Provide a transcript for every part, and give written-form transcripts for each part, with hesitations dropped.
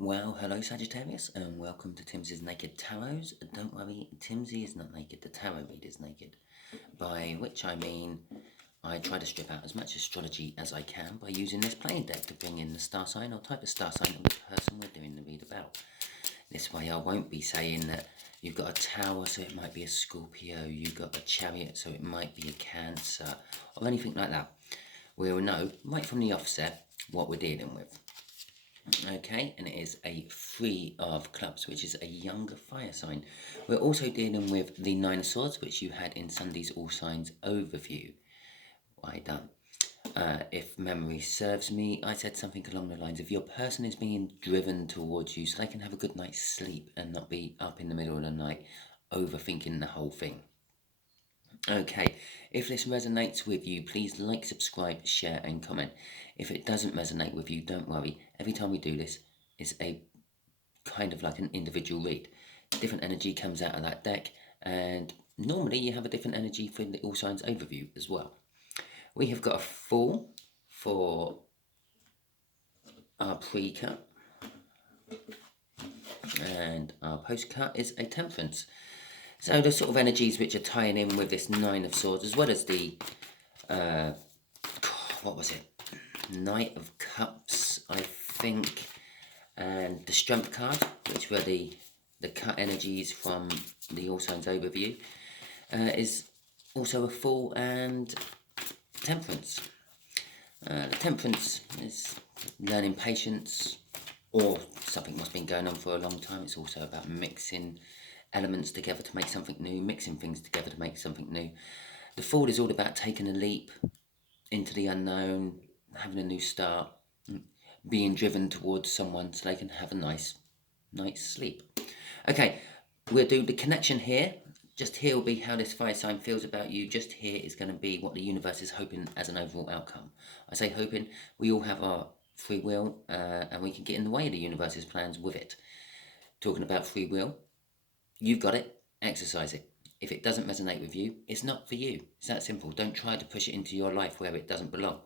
Well, hello Sagittarius, and welcome to Timsy's Naked Tarots. Don't worry, Timsy is not naked, the tarot read is naked. By which I mean, I try to strip out as much astrology as I can by using this playing deck to bring in the star sign or type of star sign of the person we're doing the read about. This way I won't be saying that you've got a tower, so it might be a Scorpio, you've got a chariot, so it might be a Cancer, or anything like that. We'll know right from the offset what we're dealing with. Okay, and it is a Three of Clubs, which is a younger fire sign. We're also dealing with the Nine of Swords, which you had in Sunday's All Signs overview. I done. If memory serves me, I said something along the lines of your person is being driven towards you so they can have a good night's sleep and not be up in the middle of the night overthinking the whole thing. Okay, if this resonates with you, please like, subscribe, share and comment. If it doesn't resonate with you, don't worry. Every time we do this, it's a kind of like an individual read. Different energy comes out of that deck, and normally you have a different energy for the All Signs overview as well. We have got a Fool for our pre-cut, and our post-cut is a Temperance. So the sort of energies which are tying in with this Nine of Swords, as well as the, what was it? Knight of Cups, I think, and the Strength card, which were the cut energies from the All Signs overview, is also a Fool and Temperance. The Temperance is learning patience, or something that's been going on for a long time. It's also about mixing elements together to make something new, mixing things together to make something new. The Fool is all about taking a leap into the unknown, having a new start, being driven towards someone so they can have a nice night's sleep. Okay, we'll do the connection here. Just here will be how this fire sign feels about you. Just here is going to be what the universe is hoping as an overall outcome. I say hoping, we all have our free will, and we can get in the way of the universe's plans with it. Talking about free will, you've got it, exercise it. If it doesn't resonate with you, it's not for you. It's that simple. Don't try to push it into your life where it doesn't belong.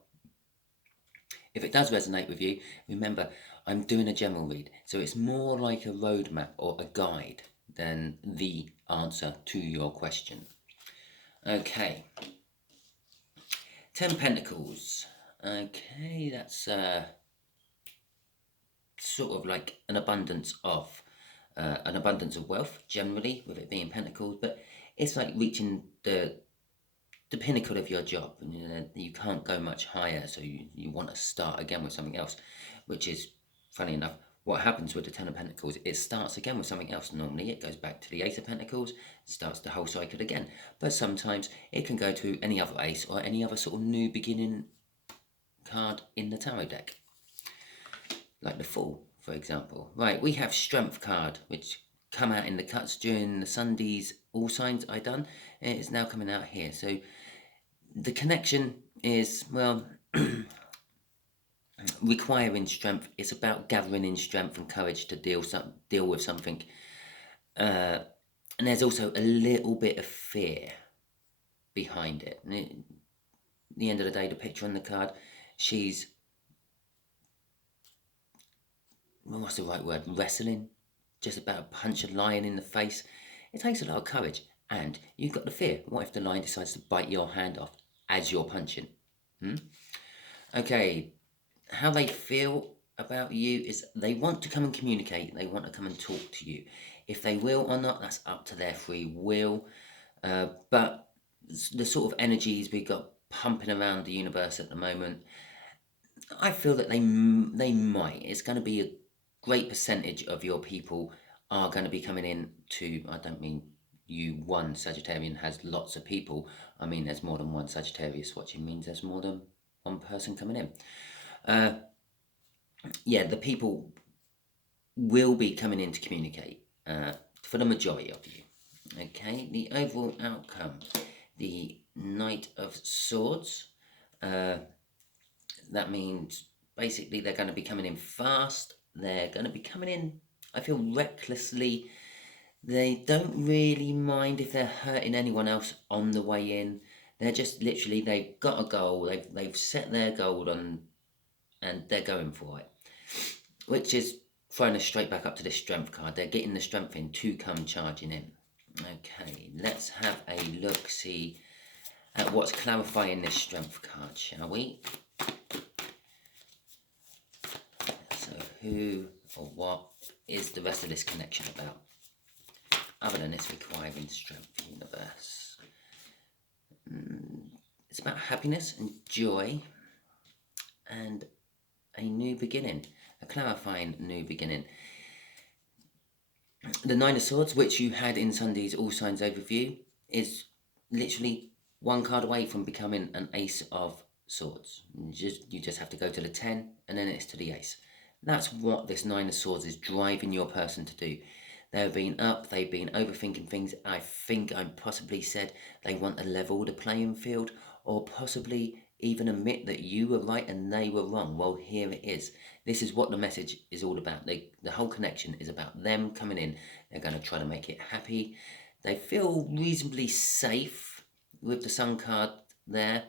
If it does resonate with you, remember, I'm doing a general read, so it's more like a roadmap or a guide than the answer to your question. Okay. 10 Pentacles. Okay, that's sort of like an abundance of wealth, generally, with it being Pentacles, but it's like reaching the pinnacle of your job, and you can't go much higher, so you want to start again with something else, which is, funny enough, what happens with the Ten of Pentacles. It starts again with something else. Normally it goes back to the Ace of Pentacles, starts the whole cycle again, but sometimes it can go to any other ace or any other sort of new beginning card in the tarot deck, like the Fool, for example. Right, we have Strength card, which come out in the cuts during the Sunday's All Signs I done, and it's now coming out here. So the connection is, well, requiring strength. It's about gathering in strength and courage to deal with something. And there's also a little bit of fear behind it. And at the end of the day, the picture on the card, she's, what's the right word? Wrestling. Just about to punch a lion in the face. It takes a lot of courage. And you've got the fear. What if the lion decides to bite your hand off as you're punching? Okay, how they feel about you is they want to come and communicate. They want to come and talk to you. If they will or not, that's up to their free will. But the sort of energies we got pumping around the universe at the moment, I feel that they might. It's going to be a great percentage of your people are going to be coming in to, I don't mean you, one Sagittarian has lots of people. I mean, there's more than one Sagittarius watching, means there's more than one person coming in. Yeah, the people will be coming in to communicate for the majority of you. Okay, the overall outcome, the Knight of Swords. That means basically they're going to be coming in fast. They're going to be coming in, I feel, recklessly. They don't really mind if they're hurting anyone else on the way in. They're just literally, they've got a goal. They've set their goal on, and they're going for it, which is throwing us straight back up to this strength card. They're getting the strength in to come charging in. Okay, let's have a look, see at what's clarifying this strength card, shall we? So who or what is the rest of this connection about? Other than this requiring strength, universe. It's about happiness and joy and a new beginning, a clarifying new beginning. The Nine of Swords, which you had in Sunday's All Signs overview, is literally one card away from becoming an Ace of Swords. You just have to go to the 10 and then it's to the Ace. That's what this Nine of Swords is driving your person to do. They've been up, they've been overthinking things. I think I possibly said they want to level the playing field, or possibly even admit that you were right and they were wrong. Well, here it is. This is what the message is all about. The whole connection is about them coming in. They're going to try to make it happy. They feel reasonably safe with the Sun card there,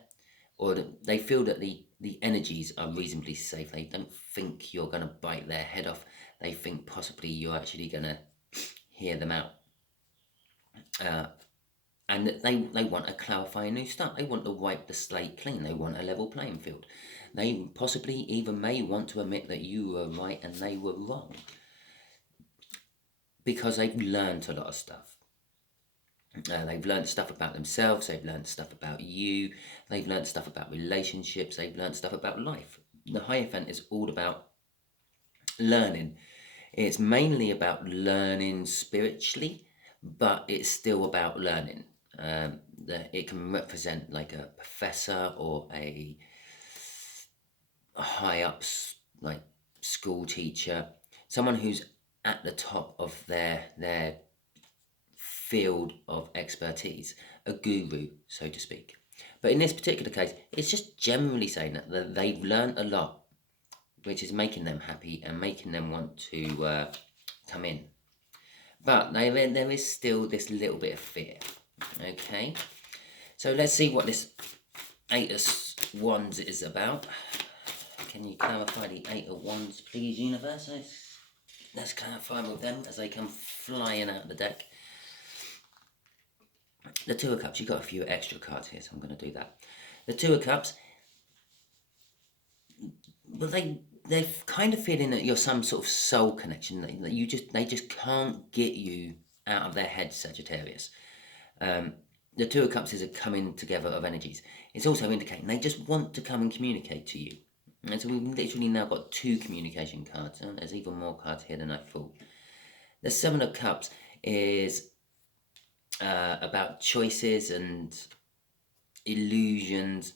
or they feel that the energies are reasonably safe. They don't think you're going to bite their head off. They think possibly you're actually going to hear them out. And they want to clarify a new start. They want to wipe the slate clean. They want a level playing field. They possibly even may want to admit that you were right and they were wrong, because they've learned a lot of stuff. They've learned stuff about themselves. They've learned stuff about you. They've learned stuff about relationships. They've learned stuff about life. The Hierophant is all about learning. It's mainly about learning spiritually, but it's still about learning. It can represent like a professor or a high up like school teacher, someone who's at the top of their field of expertise, a guru, so to speak. But in this particular case, it's just generally saying that they've learned a lot, which is making them happy and making them want to come in. But there is still this little bit of fear. Okay, so let's see what this Eight of Wands is about. Can you clarify the Eight of Wands, please, universe? Let's clarify with them as they come flying out the deck. The Two of Cups, you've got a few extra cards here, so I'm going to do that. The Two of Cups, but they're kind of feeling that you're some sort of soul connection, that they just can't get you out of their head, Sagittarius. The Two of Cups is a coming together of energies. It's also indicating they just want to come and communicate to you. And so we've literally now got two communication cards. And there's even more cards here than I thought. The Seven of Cups is about choices and illusions.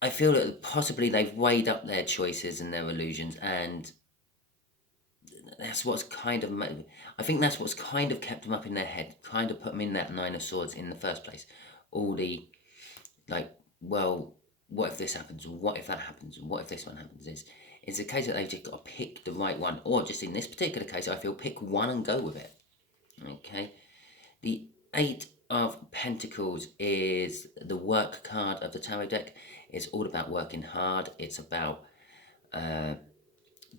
I feel that possibly they've weighed up their choices and their illusions, and that's what's kind of, I think that's what's kind of kept them up in their head, kind of put them in that Nine of Swords in the first place. All the, like, well, what if this happens? What if that happens? What if this one happens? It's a case that they've just got to pick the right one, or just in this particular case, I feel pick one and go with it. Okay. The Eight of Pentacles is the work card of the tarot deck. It's all about working hard. It's about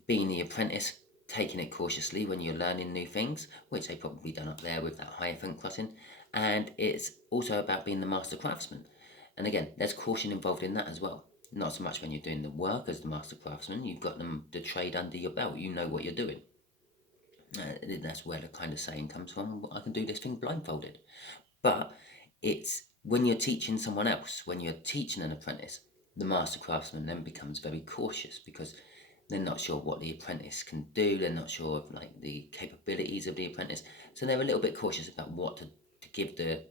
being the apprentice, taking it cautiously when you're learning new things, which they've probably done up there with that Hierophant crossing. And it's also about being the master craftsman. And again, there's caution involved in that as well. Not so much when you're doing the work as the master craftsman. You've got the trade under your belt. You know what you're doing. That's where the kind of saying comes from. I can do this thing blindfolded. But it's when you're teaching someone else, when you're teaching an apprentice, the master craftsman then becomes very cautious, because they're not sure what the apprentice can do. They're not sure of like the capabilities of the apprentice. So they're a little bit cautious about what to give the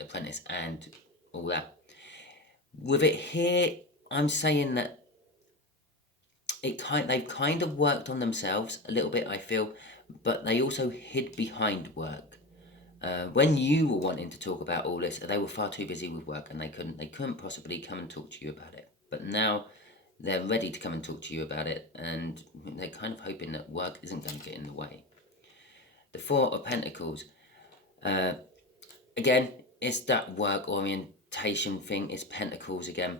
apprentice and all that. With it here, I'm saying that they've kind of worked on themselves a little bit, I feel, but they also hid behind work. When you were wanting to talk about all this, they were far too busy with work, and they couldn't possibly come and talk to you about it. But now they're ready to come and talk to you about it, and they're kind of hoping that work isn't going to get in the way. The Four of Pentacles, again, it's that work orientation thing. It's Pentacles again,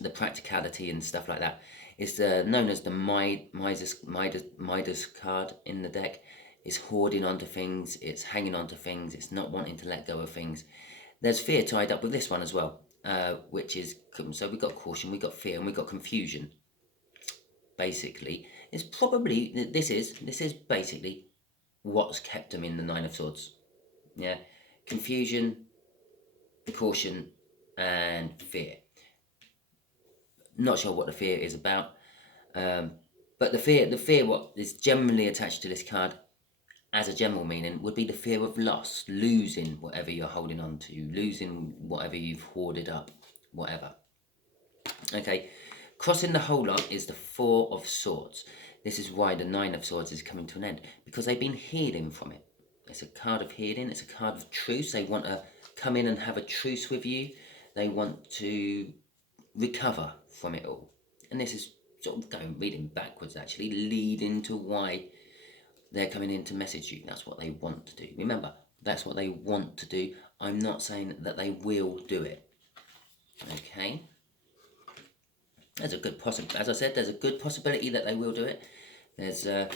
the practicality and stuff like that. It's known as the Midas card in the deck. It's hoarding onto things, it's hanging onto things, it's not wanting to let go of things. There's fear tied up with this one as well, which is, so we've got caution, we've got fear, and we've got confusion. Basically, it's probably, this is basically what's kept them in the Nine of Swords. Yeah, confusion, caution, and fear. Not sure what the fear is about, but the fear what is generally attached to this card as a general meaning would be the fear of loss, losing whatever you're holding on to, losing whatever you've hoarded up, whatever. Okay, crossing the whole lot is the Four of Swords. This is why the Nine of Swords is coming to an end, because they've been healing from it. It's a card of healing, it's a card of truce. They want to come in and have a truce with you. They want to recover from it all. And this is sort of reading backwards, actually, leading to why they're coming in to message you. That's what they want to do. Remember, that's what they want to do. I'm not saying that they will do it. Okay? There's a good possibility, as I said, there's a good possibility that they will do it. There's a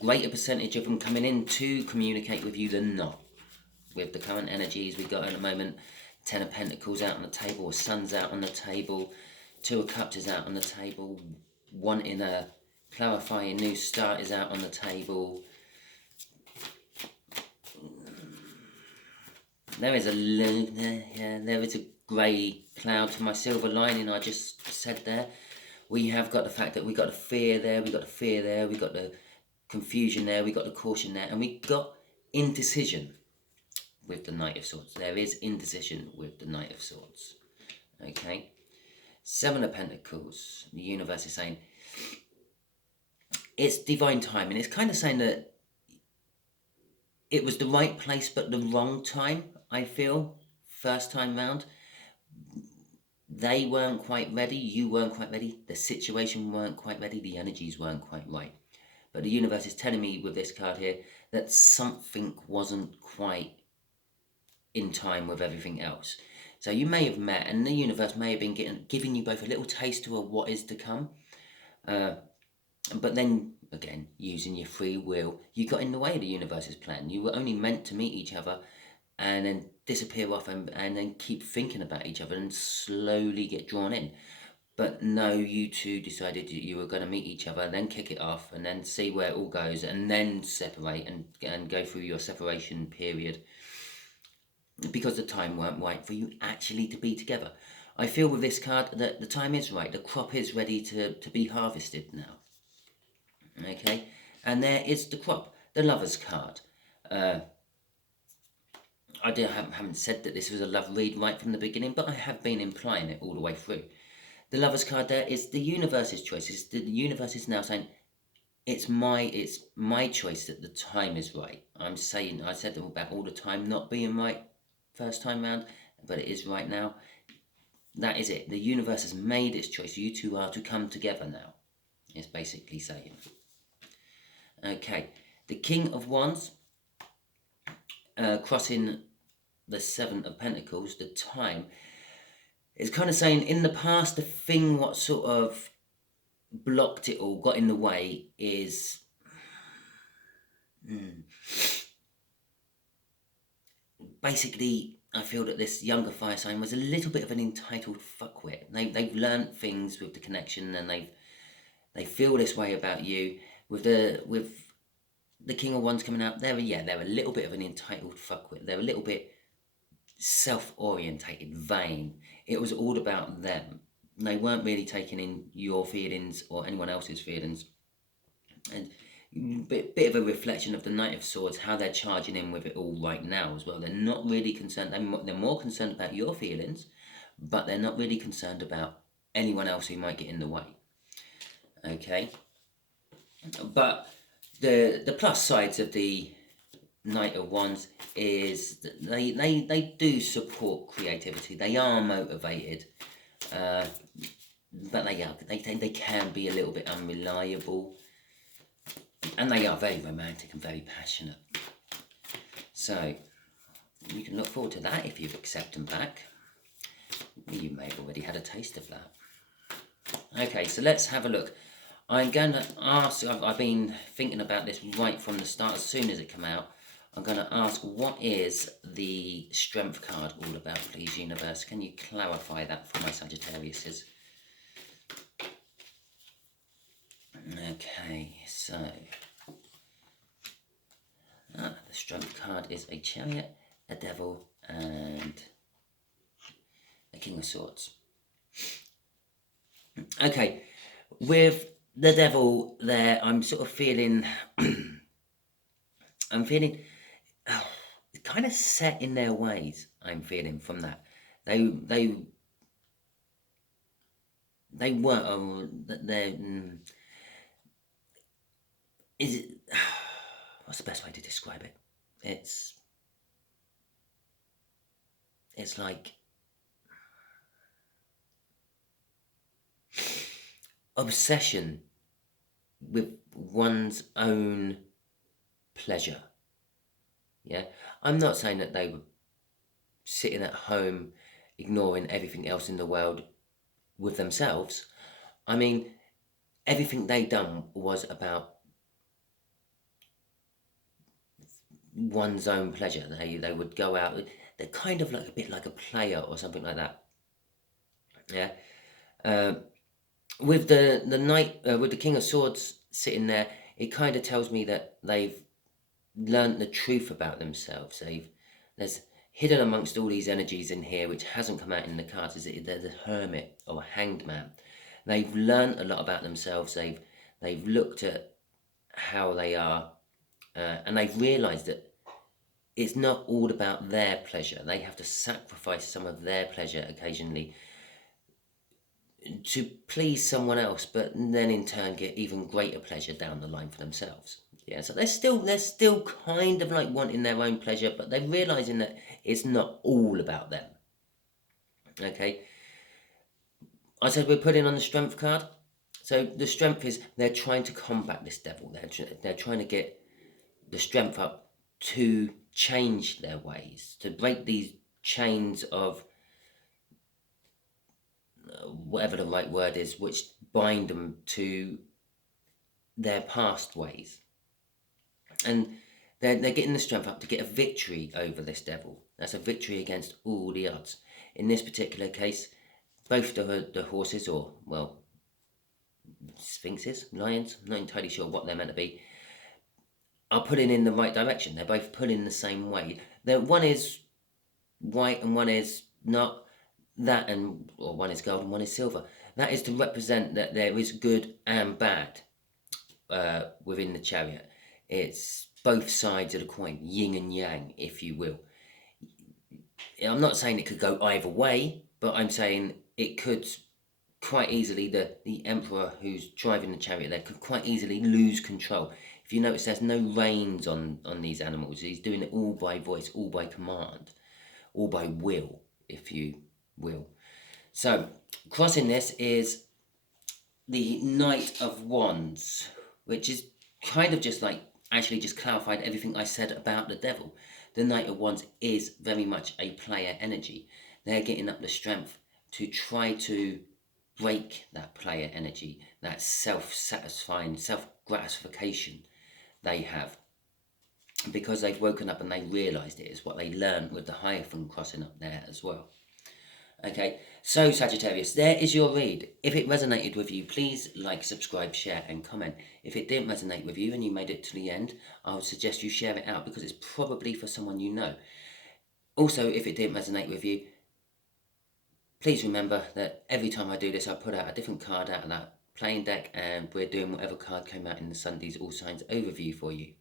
greater percentage of them coming in to communicate with you than not. With the current energies we've got at the moment, 10 of Pentacles out on the table, or Sun's out on the table, 2 of Cups is out on the table, wanting a clarifying new start is out on the table. There is a grey cloud to my silver lining I just said there. We have got the fact that we got the fear there, we got the fear there, we got the confusion there, we got the caution there, and we got indecision with the Knight of Swords. There is indecision with the Knight of Swords. Okay? 7 of Pentacles. The universe is saying it's divine timing. It's kind of saying that it was the right place but the wrong time, I feel, first time round. They weren't quite ready, you weren't quite ready, the situation weren't quite ready, the energies weren't quite right. But the universe is telling me with this card here that something wasn't quite in time with everything else. So you may have met, and the universe may have been giving you both a little taste of what is to come. But then, again, using your free will, you got in the way of the universe's plan. You were only meant to meet each other and then disappear off and then keep thinking about each other and slowly get drawn in. But no, you two decided you were going to meet each other, then kick it off, and then see where it all goes, and then separate and go through your separation period. Because the time weren't right for you actually to be together. I feel with this card that the time is right. The crop is ready to be harvested now. Okay? And there is the crop. The Lover's card. I haven't said that this was a love read right from the beginning, but I have been implying it all the way through. The Lover's card there is the universe's choice. The universe is now saying, it's my choice that the time is right. I said about all the time not being right first time round, but it is right now. That is it. The universe has made its choice. You two are to come together now. It's basically saying. Okay. The King of Wands, crossing the 7 of Pentacles, the time, is kind of saying in the past, the thing what sort of blocked it all, got in the way, is basically, I feel that this younger fire sign was a little bit of an entitled fuckwit. They've learnt things with the connection, and they feel this way about you. With the King of Wands coming out, they're a little bit of an entitled fuckwit. They're a little bit self-orientated, vain. It was all about them. They weren't really taking in your feelings or anyone else's feelings. And bit of a reflection of the Knight of Swords, how they're charging in with it all right now as well. They're not really concerned. They're more concerned about your feelings, but they're not really concerned about anyone else who might get in the way. Okay? But the plus sides of the Knight of Wands is that they do support creativity. They are motivated, but they can be a little bit unreliable, and they are very romantic and very passionate. So you can look forward to that if you accept them back. You may have already had a taste of that. Okay, so let's have a look. I'm going to ask, I've been thinking about this right from the start, as soon as it came out. I'm going to ask, what is the Strength card all about, please, Universe? Can you clarify that for my Sagittariuses? Okay, so the Strength card is a Chariot, a Devil, and a King of Swords. Okay, with the Devil there, I'm sort of feeling, I'm feeling kind of set in their ways. I'm feeling from that. They weren't. They is it? What's the best way to describe it? It's like obsession with one's own pleasure. Yeah, I'm not saying that they were sitting at home ignoring everything else in the world with themselves. I mean, everything they done was about one's own pleasure. They would go out. They're kind of like a bit like a player or something like that. Yeah. With the knight, with the King of Swords sitting there, it kind of tells me that they've learnt the truth about themselves. There's hidden amongst all these energies in here, which hasn't come out in the cards, is it? They're the Hermit or Hanged Man. They've learnt a lot about themselves. They've looked at how they are, and they've realised that it's not all about their pleasure. They have to sacrifice some of their pleasure occasionally to please someone else, but then in turn get even greater pleasure down the line for themselves. Yeah, so they're still kind of like wanting their own pleasure, but they're realizing that it's not all about them. Okay, I said we're putting on the Strength card. So the Strength is they're trying to combat this devil. They're trying to get the strength up to change their ways, to break these chains of whatever the right word is, which bind them to their past ways. And they're getting the strength up to get a victory over this devil. That's a victory against all the odds. In this particular case, both the horses, or, well, sphinxes, lions, I'm not entirely sure what they're meant to be, are pulling in the right direction. They're both pulling the same way. One is white and one is not. That or one is gold and one is silver. That is to represent that there is good and bad within the Chariot. It's both sides of the coin, yin and yang, if you will. I'm not saying it could go either way, but I'm saying it could quite easily, the Emperor who's driving the Chariot there could quite easily lose control. If you notice, there's no reins on these animals. He's doing it all by voice, all by command, all by will, if you will. So, crossing this is the Knight of Wands, which is kind of just like, actually just clarified everything I said about the devil. The Knight of Wands is very much a player energy. They're getting up the strength to try to break that player energy, that self-satisfying, self-gratification they have. Because they've woken up and they realised it is what they learned with the Hierophant crossing up there as well. Okay, so Sagittarius, there is your read. If it resonated with you, please like, subscribe, share and comment. If it didn't resonate with you and you made it to the end, I would suggest you share it out because it's probably for someone you know. Also, if it didn't resonate with you, please remember that every time I do this, I put out a different card out of that playing deck and we're doing whatever card came out in the Sunday's All Signs overview for you.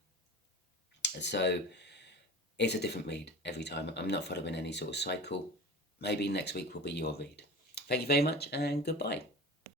So it's a different read every time. I'm not following any sort of cycle. Maybe next week will be your read. Thank you very much and goodbye.